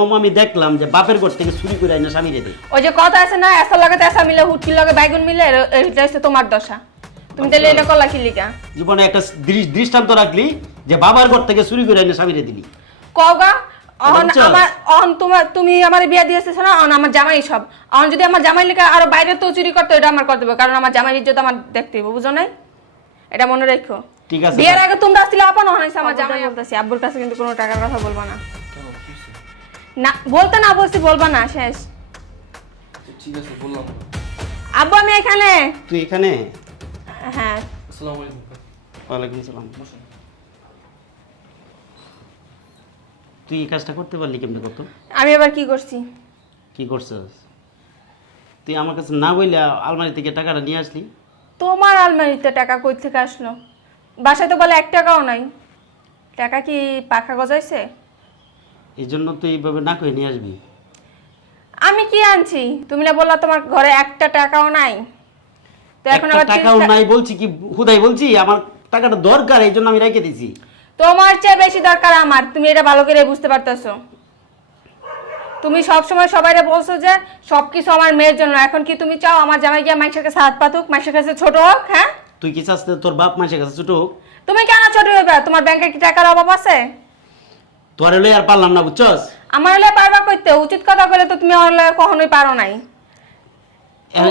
আমি দেখলাম যে বাপের ঘর থেকে চুরি করে আইনা স্বামী রেখে। ওই যে কথা আছে না, এসার লগে তেসা মিলে হুটকির লগে বাইগুন মিলে, এটা হচ্ছে তোমার দশা। তুমি তাহলে এটা করলা কি লিগা? জীবনে একটা দৃষ্টান্ত রাখলি যে বাবার ঘর থেকে চুরি করে আইনা স্বামী রে দিলি। কওগা তুমি আমার বিয়া দিয়েছিস না, আমার জামাই সব। যদি আমার জামাই লেখা আরো বাইরে তো চুরি করতো, এটা আমার করতে হবে, কারণ আমার জামাই ইজ্জত আমার দেখতে হবে, বুঝো নাই? এটা মনে রেখো। ঠিক আছে। বিয়ের আগে তোমরা আসলে আপন হইছে, আমার জামাই বলতেছি। আব্বুর কাছে কিন্তু কোনো টাকার কথা বলবা না। না বলতে না বলছি, বলবা না, শেষ। ঠিক আছে, বললাম। আব্বু আমি এখানে। তুই এখানে? হ্যাঁ। আসসালামু আলাইকুম। ওয়ালাইকুম আসসালাম। তুই এই কাজটা করতে পারলি কেমনে কত? আমি এবার কি করছি? কি করছিস তুই? আমার কাছে না বইলে আলমারি থেকে টাকাটা নিয়ে আসলি। তোমার আলমারিতে টাকা কই থেকে আসলো? বাসায় তো বলে 1 টাকাও নাই। টাকা কি পাখা গজাইছে? এই জন্য তুই এইভাবে না করে নিয়ে আসবি। আমি কি আনছি? তুমি না বললা তোমার ঘরে 1 টাকাও নাই। তো এখন একটা আবার টাকাও নাই বলছি কি হুদাই বলছি? আমার টাকাটা দরকার, এই জন্য আমি রেখে দিছি। তোমার চেয়ে বেশি দরকার আমার, তুমি এটা ভালো করে বুঝতে পারতেছো। তুমি সব সময় সবাইরে বলছো যে সবকিছু আমার মেয়ের জন্য। এখন কি তুমি চাও আমার জামাই গিয়ে মাইশের কাছে হাত পাতুক, মাইশের কাছে ছোট হোক? হ্যাঁ, তুই কি চাস তোর বাপ মাসের কাছে ছোট হোক? তুমি কেন ছোট হইবা? তোমার ব্যাংকে কি টাকার অভাব আছে? তোর হলে আর পারলাম না, বুঝছস? আমার হলে পারবা কইতে, উচিত কথা কইলে তো তুমি আমার লগে কখনোই পারো নাই।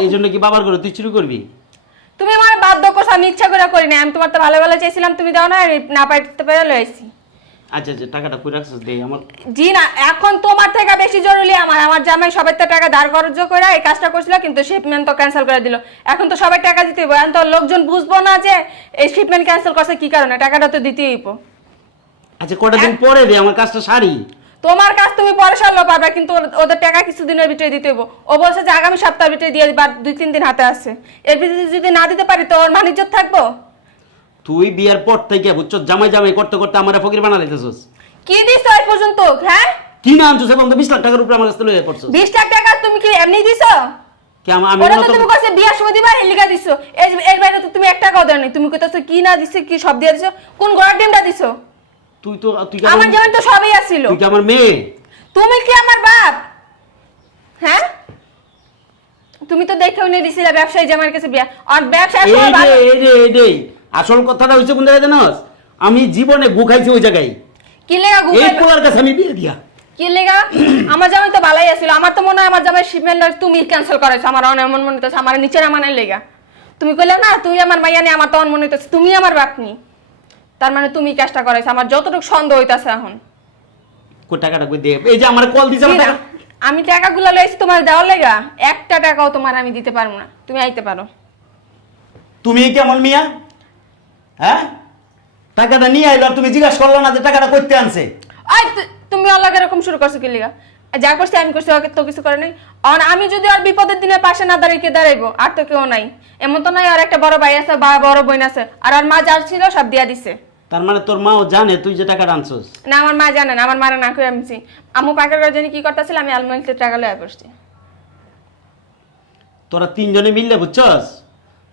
এই জন্য কি বাবার করে তুই চুরি করবি? তুমি আমার বাধ্য করছো, আমি ইচ্ছা করে করি না। আমি তোমার তো ভালো ভালো চাইছিলাম, তুমি দাও না, না পাইতে পেরে লই আইছি। আচ্ছা আচ্ছা, টাকাটা কই রাখছিস দে আমার। জি না, এখন তোমার থেকে বেশি জরুরি আমার জামাই সবাই তো টাকা ধার খরচ করে এই কাজটা করছিল, কিন্তু শিপমেন্ট তো ক্যান্সেল করে দিল। এখন তো সবাই টাকা দিতে হইব, এখন তো লোকজন বুঝবো না যে এই শিপমেন্ট ক্যান্সেল করছে কি কারণে, টাকাটা তো দিতেই হইব। আচ্ছা কটা দিন পরে দে, আমার কাজটা সারি। তোমার কাজ তুমি পরে সারলেও পারবে, কিন্তু ওদের টাকা কিছুদিনের ভিতরে দিতে হইব। ও বলছে যে আগামী সপ্তাহের ভিতরে দিয়ে দিবা, 2-3 দিন হাতে আছে। এর ভিতরে যদি না দিতে পারি তো ওর মান ইজ্জত থাকবো? তুই বিয়ার পর থেকে বুঝছস জামাই জামাই করতে করতে আমার ফকির বানা লাইতেছস। কি দিছো এই পর্যন্ত? হ্যাঁ, কি না আনছস? এখন তো 20 লাখ টাকার উপরে আমার কাছে লইয়া পড়ছস। 20 লাখ টাকা তুমি কি এমনি দিছো? কি আমি ওরা না তো তো তুমি কইছে বিয়ার সময় দিবা, এই লিগা দিছো। এর বাইরে তো তুমি 1 টাকাও দাও নাই। তুমি কইতাছো কি না দিছে, কি সব দিয়া দিছো? কোন ঘরের ডিমটা দিছো? তুই কি আমার যেমন তো সবই আছিল। তুই কি আমার মেয়ে? তুমি কি আমার বাপ? হ্যাঁ, তুমি তো দেখেও নিয়ে দিছিলে ব্যবসায়ী জামাইয়ের কাছে বিয়া। আর ব্যবসায় এই আসল কথাটা হইছে কোন জায়গায় জানোস? আমি জীবনে গুখাইছি ওই জায়গায়। কি লেগা এই গুগল? পোলার কাছে আমি বিয়ে দিয়া। কি লেগা? আমার জামাই তো ভালোই আছিল। আমার তো মনে হয় আমার জামাই শিপমেন্ট তুমি ক্যান্সেল করাইছো। আমার অনেক মন মনে হইতেছে আমার নিচে নামানোর লেগা। তুমি কইলে না তুই আমার মাইয়া নে, আমার তখন মনে হইতেছে তুমি আমার বাপ নি। তার মানে তুমি কাজটা করাইছো, আমার যতটুকু সন্দেহ হইতাছে এখন। কই টাকাটা কই দে। এই যে আমার কল দিছ না টাকা। আমি টাকাগুলো লইছি তোমার দেওয়ার লেগা। 1 টাকাও তোমার আমি দিতে পারবো না। তুমি আইতে পারো। তুমি কেমন মিয়া? হ্যাঁ, টাকাটা নিয়ে আইলো আর তুমি জিজ্ঞাসা করলো না যে টাকাটা কইতে আনছে? আই তুমি আল্লাহ এরকম শুরু করছো কি লিগা? যা করছি আমি করছি, ওকে তো কিছু করে নাই। আর আমি যদি আর বিপদের দিনে পাশে না দাঁড়িয়ে কে দাঁড়াইবো? আর তো কেউ নাই। এমন তো নাই আর একটা বড় ভাই আছে বা বড় বোন আছে। আর মা যার ছিল সব দিয়া দিছে। তার মানে তোর মাও জানে তুই যে টাকাটা আনছস? না, আমার মা জানে না। আমার মারা না কই আনছি। আম্মু পাকের ঘরে জানি কি করতেছিল, আমি আলমারিতে টাকা লইয়া পড়ছি। তোরা 3 জনে মিললে বুঝছস?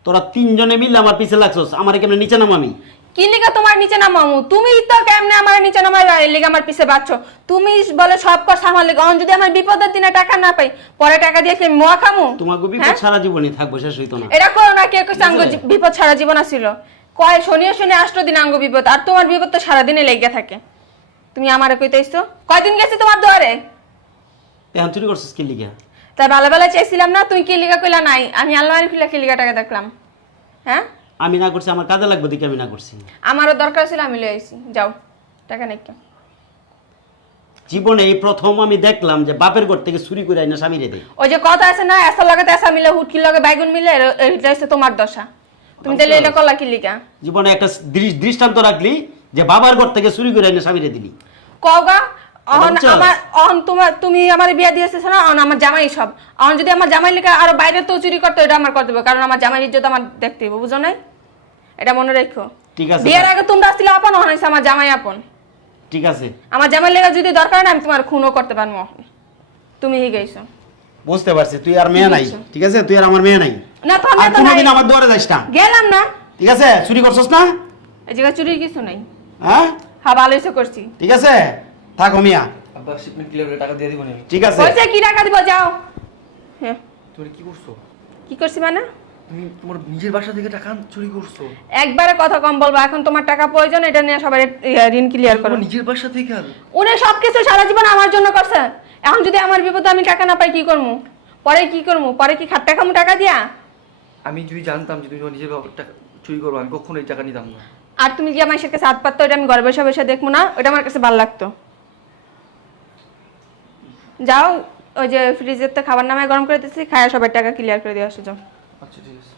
তোরা 3 জনে মিললে আমার পিছে লাগছস। আমারে কেমনে নিচে নাম আমি? কি লিগা তোমার নিচে নামামু? তুমি তো কেমনে আমার নিচে নামাই লিগা আমার পিছে বাচ্চো? তুমি বলে সব কথা আমার লিগা। যদি আমার বিপদের দিনে টাকা না পাই, পরে টাকা দিয়ে কি আমি মোয়া খামু? তোমাকে বিপদ সারা জীবনই থাকবো, শেষ হইতো না। এটা করো না, কে কইছে আঙ্গ বিপদ সারা জীবন আসিল? কয় শনি 8 দিন আঙ্গ বিপদ, আর তোমার বিপদ তো সারাদিনে লেগে থাকে। তুমি আমারে কইতেইছো? কয়দিন গেছে তোমার দুয়ারে? এখন চুরি করছিস কি লিগা? তাই ভালো ভালো চাইছিলাম না, তুই কি লিগা কইলা নাই? আমি আলমারি খুলে কি লিগা টাকা দেখলাম? হ্যাঁ, আমি না করছি, আমার কাজে লাগবে দেখে আমি না করছি। আমারও দরকার ছিল, আমি লই আইছি। যাও, টাকা নেই। জীবনে এই প্রথম আমি দেখলাম যে বাপের ঘর থেকে চুরি করে আইনা স্বামী রে দেয়। ওই যে কথা আছে না, এসার লগে তেসা মিলে, হুটকির লগে বাইগুন মিলে, এটা হচ্ছে তোমার দশা। তুমি তাহলে এটা করলা কি লিগা? জীবনে একটা দৃষ্টান্ত রাখলি যে বাবার ঘর থেকে চুরি করে আইনা স্বামী রে দিলি। কওগা তুমি আমার বিয়া দিয়েছিস না, আমার জামাই সব। যদি আমার জামাই লেখা আরো বাইরে তো চুরি করতো, এটা আমার করতে হবে, কারণ আমার জামাই ইজ্জত আমার দেখতে হবে, বুঝো নাই? এটা মনে রেখো। ঠিক আছে। বিয়ের আগে তোমরা আসলে আপন হইছে, আমার জামাই আপন। ঠিক আছে। আমার জামাই লেখা যদি দরকার না, আমি তোমার খুনও করতে পারবো। তুমি হি গেছো। বুঝতে পারছি তুই আর মেয়ে নাই। ঠিক আছে, তুই আর আমার মেয়ে নাই। না তো আর কোনোদিন আমার দুয়ারে যাস না। গেলাম না। ঠিক আছে, চুরি করছস না? এই জায়গা চুরির কিছু নাই। হ্যাঁ হ্যাঁ, ভালো হইছে করছি। ঠিক আছে, থাকো মিয়া। আব্বা শিপমেন্ট ক্লিয়ার করে টাকা দিয়ে দিব না আমি। ঠিক আছে হয়েছে কি টাকা দিব যাও। হ্যাঁ তুমি কি করছো? কি করছি মানে? তুমি তোমার নিজের বাসা থেকে টাকা চুরি করছো? একবারে কথা কম বলবা, এখন তোমার টাকা প্রয়োজন, এটা নিয়ে সবাই ঋণ ক্লিয়ার করো। তোমার নিজের বাসা থেকে আর উনি সবকিছু সারা জীবন আমার জন্য করছে, এখন যদি আমার বিপদে আমি টাকা না পাই কি করবো? পরে কি করবো? পরে কি খাট্টা খামু টাকা দিয়া? আমি যদি জানতাম যে তুমি তোমার নিজের টাকা চুরি করবো আমি কখনো এই টাকা নিতাম না। আর তুমি যে আমার সাথে হাত পাততো, এটা আমি ঘরে বসে বসে দেখবো না, ওটা আমার কাছে ভালো লাগতো। যাও, ওই যে ফ্রিজের তো খাবার নামায় গরম করে দিচ্ছি, খায়া সবাই টাকা ক্লিয়ার করে দিয়ে আসো যাও। আচ্ছা ঠিক আছে।